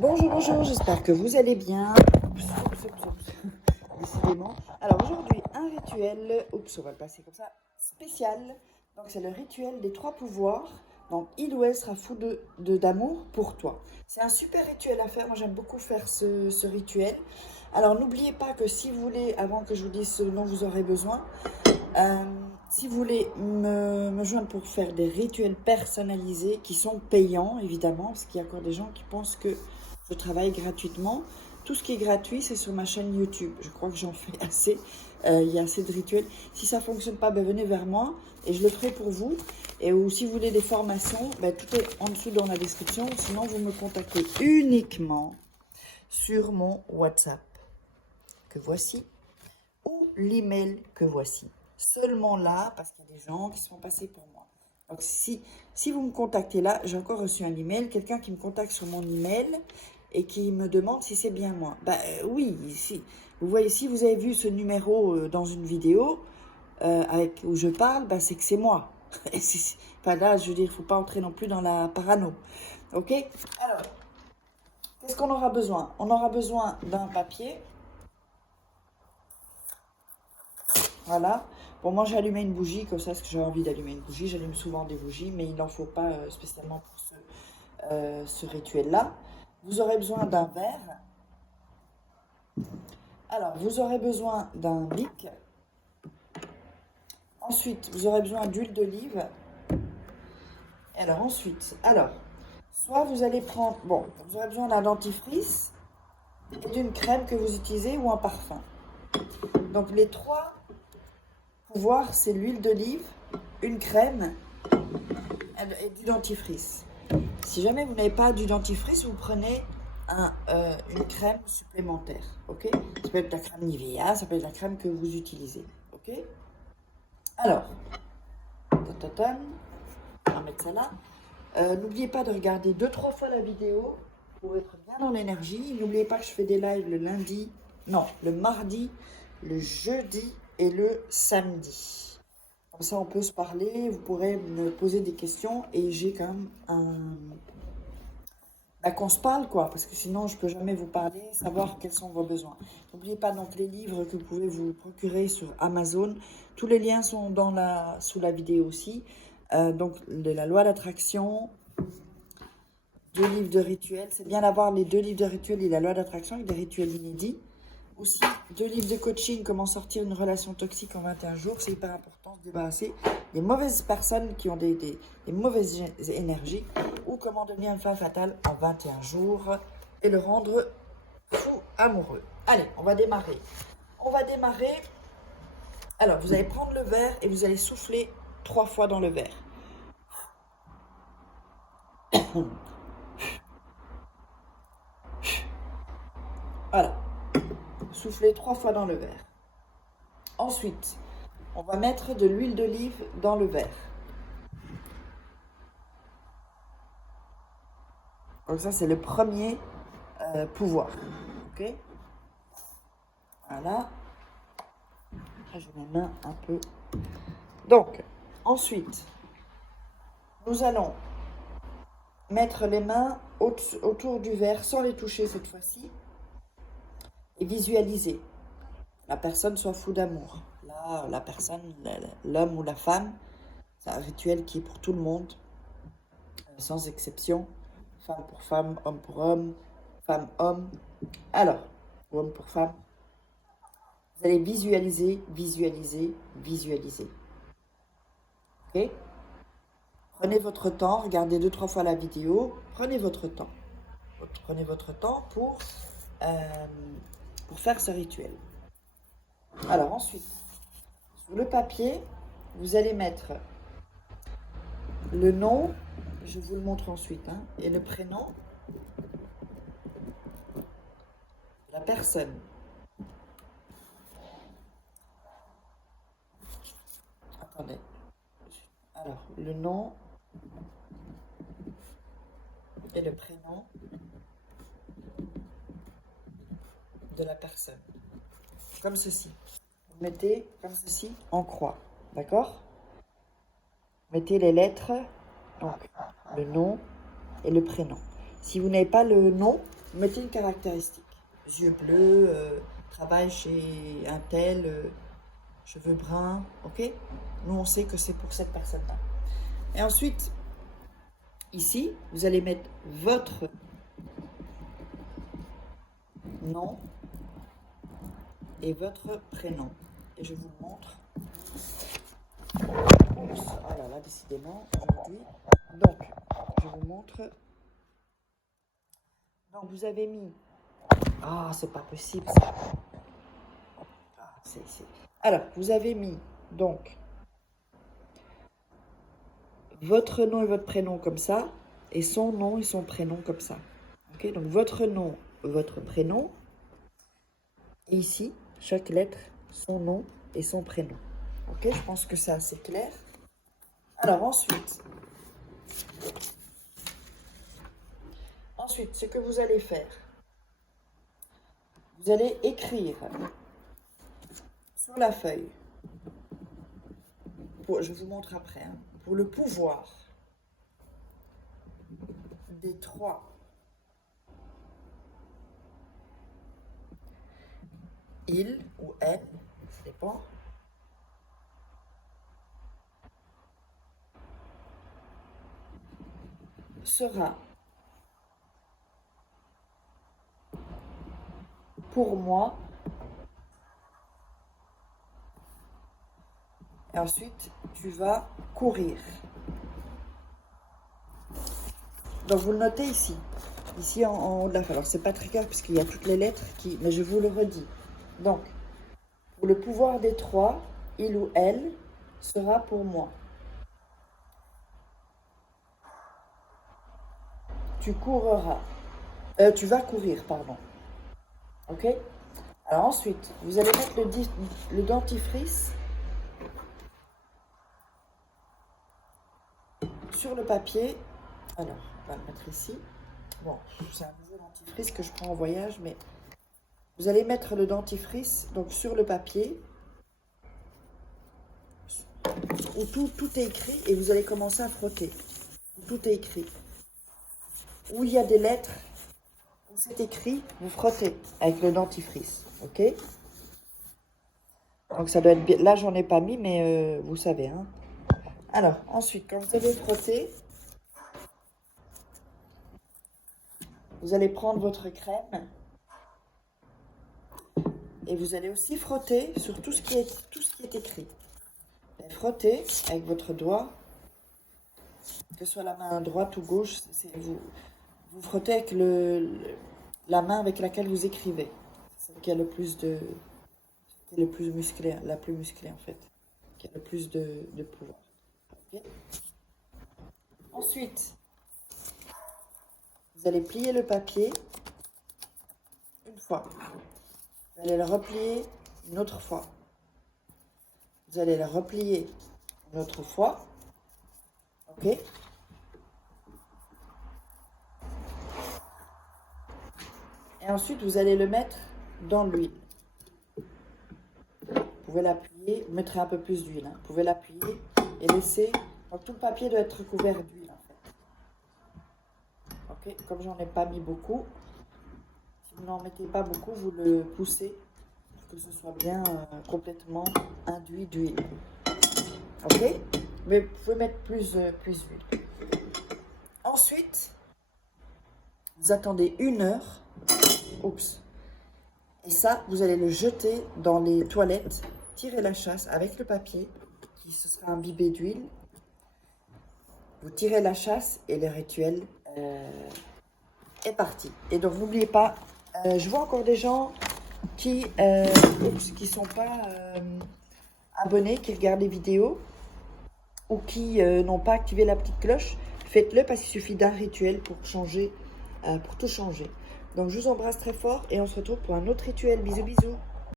Bonjour, bonjour, j'espère que vous allez bien. Décidément. Alors aujourd'hui, un rituel, oups, on va le passer comme ça, spécial. Donc c'est le rituel des 3 pouvoirs. Donc il ou elle sera fou d'amour pour toi. C'est un super rituel à faire, moi j'aime beaucoup faire ce rituel. Alors n'oubliez pas que si vous voulez, avant que je vous dise ce dont vous aurez besoin, si vous voulez me joindre pour faire des rituels personnalisés qui sont payants, évidemment, parce qu'il y a encore des gens qui pensent que je travaille gratuitement. Tout ce qui est gratuit, c'est sur ma chaîne YouTube. Je crois que j'en fais assez. Il y a assez de rituels. Si ça ne fonctionne pas, ben, venez vers moi et je le ferai pour vous. Et ou si vous voulez des formations, ben, tout est en dessous dans la description. Sinon, vous me contactez uniquement sur mon WhatsApp que voici ou l'email que voici. Seulement là, parce qu'il y a des gens qui sont passés pour moi. Donc si vous me contactez là, j'ai encore reçu un email, quelqu'un qui me contacte sur mon email et qui me demande si c'est bien moi. Oui, si. Vous voyez, si vous avez vu ce numéro dans une vidéo où je parle, c'est que c'est moi. Enfin là, je veux dire, il ne faut pas entrer non plus dans la parano. Ok? Alors, qu'est-ce qu'on aura besoin? On aura besoin d'un papier. Voilà. Bon, moi j'ai allumé une bougie, comme ça, parce que j'ai envie d'allumer une bougie. J'allume souvent des bougies, mais il n'en faut pas spécialement pour ce rituel-là. Vous aurez besoin d'un verre. Alors, vous aurez besoin d'un bic. Ensuite, vous aurez besoin d'huile d'olive. Alors, ensuite, soit vous allez prendre, bon, vous aurez besoin d'un dentifrice et d'une crème que vous utilisez ou un parfum. Donc, les 3 pouvoirs, c'est l'huile d'olive, une crème et du dentifrice. Si jamais vous n'avez pas du dentifrice, vous prenez une crème supplémentaire, ok? Ça peut être la crème Nivea, ça peut être la crème que vous utilisez, ok? Alors, on va mettre ça là. N'oubliez pas de regarder 2-3 fois la vidéo pour être bien dans l'énergie. N'oubliez pas que je fais des lives le mardi, le jeudi et le samedi. Comme ça, on peut se parler, vous pourrez me poser des questions et j'ai quand même qu'on se parle, quoi, parce que sinon, je peux jamais vous parler, savoir quels sont vos besoins. N'oubliez pas donc les livres que vous pouvez vous procurer sur Amazon. Tous les liens sont sous la vidéo aussi. Donc, de la loi d'attraction, 2 livres de rituels. C'est bien d'avoir les 2 livres de rituels et la loi d'attraction avec des rituels inédits. Aussi, 2 livres de coaching, comment sortir une relation toxique en 21 jours. C'est hyper important de se débarrasser des mauvaises personnes qui ont des mauvaises énergies. Ou comment devenir une femme fatale en 21 jours et le rendre fou amoureux. Allez, on va démarrer. Alors, vous allez prendre le verre et vous allez souffler 3 fois dans le verre. Voilà. Soufflez 3 fois dans le verre. Ensuite, on va mettre de l'huile d'olive dans le verre. Donc ça, c'est le premier pouvoir. Ok? Voilà. Je mets mes mains un peu. Donc, ensuite, nous allons mettre les mains autour du verre sans les toucher cette fois-ci et visualiser. La personne soit fou d'amour. Là, la personne, l'homme ou la femme, c'est un rituel qui est pour tout le monde, sans exception. Femme pour femme, homme pour homme, femme, homme. Alors, homme pour femme. Vous allez visualiser, visualiser, visualiser. Ok? Prenez votre temps, regardez 2-3 fois la vidéo. Prenez votre temps. Prenez votre temps pour faire ce rituel. Alors ensuite, sur le papier, vous allez mettre le nom, je vous le montre ensuite, et le prénom de la personne. Attendez. Alors, le nom et le prénom de la personne. Comme ceci. Vous mettez comme ceci en croix. D'accord? Mettez les lettres, donc le nom et le prénom. Si vous n'avez pas le nom, vous mettez une caractéristique. Yeux bleus, travail chez un tel, cheveux bruns, ok? Nous, on sait que c'est pour cette personne-là. Et ensuite, ici, vous allez mettre votre nom et votre prénom. Et je vous montre. Oups, oh là là, décidément, aujourd'hui. Donc, je vous montre. Donc, vous avez mis... Ah, c'est pas possible, ça. Ah, Alors, vous avez mis, donc, votre nom et votre prénom comme ça, et son nom et son prénom comme ça. Ok, donc votre nom, votre prénom, et ici, chaque lettre, son nom et son prénom. Ok, je pense que c'est assez clair. Alors ensuite, ce que vous allez faire, vous allez écrire sur la feuille, je vous montre après, hein, pour le pouvoir des 3 il ou elle, ça dépend, sera pour moi. Et ensuite, tu vas courir. Donc, vous le notez ici. Ici, en haut de la feuille. Alors, c'est pas très clair puisqu'il y a toutes les lettres qui... Mais je vous le redis. Donc, pour le pouvoir des 3, il ou elle sera pour moi. Tu courras. Tu vas courir, pardon. Ok? Alors, ensuite, vous allez mettre le dentifrice sur le papier. Alors, on va le mettre ici. Bon, c'est un nouveau dentifrice que je prends en voyage, mais vous allez mettre le dentifrice donc sur le papier où tout est écrit et vous allez commencer à frotter. Tout est écrit. Où il y a des lettres, où c'est écrit, vous frottez avec le dentifrice. Ok? Donc ça doit être bien. Là, j'en ai pas mis, mais vous savez. Hein. Alors, ensuite, quand vous avez frotté, vous allez prendre votre crème et vous allez aussi frotter sur tout ce qui est écrit. Et frottez avec votre doigt, que ce soit la main droite ou gauche, vous frottez avec la main avec laquelle vous écrivez. C'est celle qui a le plus musclé, la plus musclée en fait, qui a le plus de pouvoir. Okay. Ensuite, vous allez plier le papier une fois. Vous allez le replier une autre fois. Vous allez le replier une autre fois. Ok? Et ensuite, vous allez le mettre dans l'huile. Vous pouvez l'appuyer, vous mettrez un peu plus d'huile. Hein. Vous pouvez l'appuyer et laisser. Donc, tout le papier doit être couvert d'huile en fait. Ok? Comme j'en ai pas mis beaucoup, si vous n'en mettez pas beaucoup, vous le poussez pour que ce soit bien complètement induit d'huile. Ok? Mais vous pouvez mettre plus d'huile. Ensuite, vous attendez 1 heure. Oups. Et ça, vous allez le jeter dans les toilettes, tirer la chasse avec le papier, qui se sera imbibé d'huile. Vous tirez la chasse et le rituel est parti. Et donc, n'oubliez pas, je vois encore des gens qui sont pas abonnés, qui regardent les vidéos ou qui n'ont pas activé la petite cloche. Faites-le parce qu'il suffit d'un rituel pour changer, pour tout changer. Donc, je vous embrasse très fort et on se retrouve pour un autre rituel. Bisous, bisous.